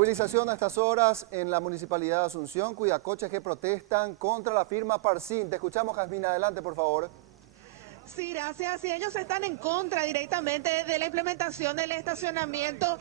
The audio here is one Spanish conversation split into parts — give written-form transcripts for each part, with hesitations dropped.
Movilización a estas horas en la Municipalidad de Asunción, cuidacoches que protestan contra la firma Parsin. Te escuchamos, Jazmín, adelante, por favor. Sí, gracias. Y ellos están en contra directamente de la implementación del estacionamiento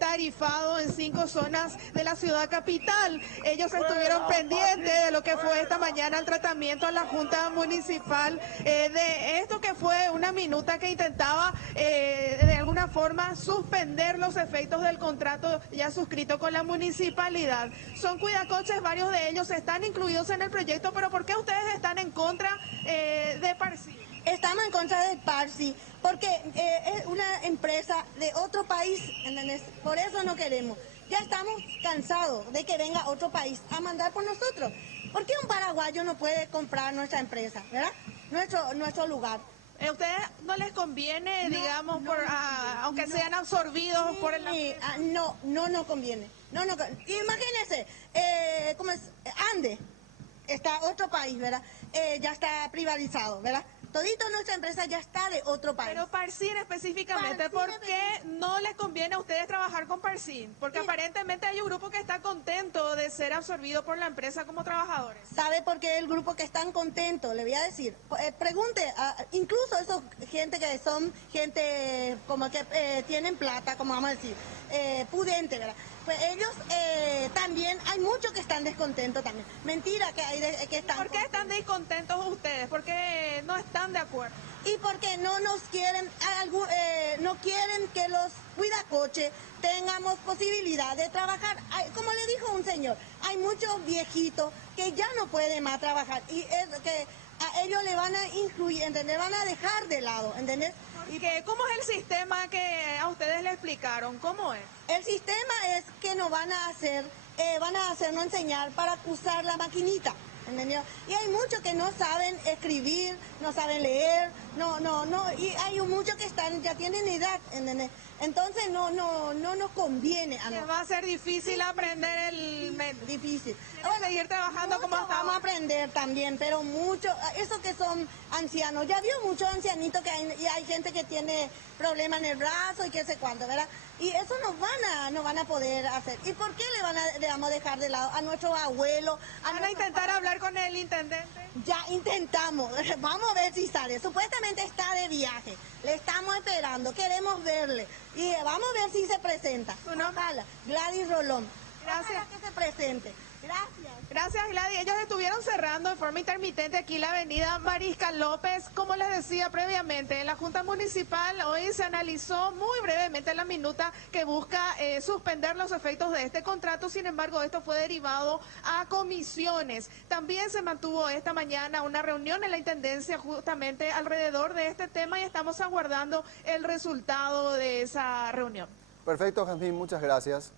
tarifado en 5 zonas de la ciudad capital. Ellos estuvieron pendientes de lo que fue esta mañana el tratamiento a la Junta Municipal de esto que fue una minuta que intentaba de alguna forma suspender los efectos del contrato ya suscrito con la municipalidad. Son cuidacoches, varios de ellos están incluidos en el proyecto, pero ¿por qué ustedes están en contra de Parsin? Estamos en contra del Parsin porque es una empresa de otro país, ¿entendés? Por eso no queremos. Ya estamos cansados de que venga otro país a mandar por nosotros. ¿Por qué un paraguayo no puede comprar nuestra empresa, verdad? Nuestro lugar. ¿A ustedes no les conviene, digamos, aunque sean absorbidos por el... No nos conviene. Imagínense, ¿cómo es? Andes, está otro país, ¿verdad? Ya está privatizado, ¿verdad? Todito nuestra empresa ya está de otro país. Pero Parsin específicamente, ¿por qué no les conviene a ustedes trabajar con Parsin? Porque aparentemente hay un grupo que está contento de ser absorbido por la empresa como trabajadores. ¿Sabe por qué el grupo que están contentos? Le voy a decir, pregunte, incluso esos gente que son gente como que tienen plata, como vamos a decir, pudente, ¿verdad? Pues ellos también, hay muchos que están descontentos también. Mentira que hay que están... ¿Por qué están descontentos ustedes? ¿Por qué no están de acuerdo? Y porque no nos quieren, no quieren que los cuidacoches tengamos posibilidad de trabajar. Como le dijo un señor, hay muchos viejitos que ya no pueden más trabajar y es que a ellos le van a incluir, ¿entendés? Van a dejar de lado, ¿entendés? ¿Y cómo es el sistema que a ustedes le explicaron? ¿Cómo es? El sistema es que nos van a hacernos enseñar para usar la maquinita, ¿entendió? Y hay muchos que no saben escribir, no saben leer, y hay muchos que ya tienen edad, ¿entendés? Entonces no nos conviene a nosotros. Va a ser difícil aprender el método. Difícil. Vamos a seguir trabajando como hasta vamos a aprender también, pero muchos, esos que son ancianos, ya vio muchos ancianitos y hay gente que tiene problemas en el brazo y qué sé cuánto, ¿verdad? Y eso no van a poder hacer. ¿Y por qué le vamos a dejar de lado a nuestros abuelos? ¿Van a intentar hablar con el intendente? Ya intentamos, vamos a ver si sale. Supuestamente está de viaje, le estamos esperando, queremos verle. Y vamos a ver si se presenta. ¿Tu nombre? Gladys Rolón. Gracias. Ojalá que se presente. Gracias. Gracias, Gladys. Ellos estuvieron cerrando de forma intermitente aquí la avenida Mariscal López. Como les decía previamente, en la Junta Municipal hoy se analizó muy brevemente la minuta que busca suspender los efectos de este contrato. Sin embargo, esto fue derivado a comisiones. También se mantuvo esta mañana una reunión en la Intendencia justamente alrededor de este tema y estamos aguardando el resultado de esa reunión. Perfecto, Jazmín, muchas gracias.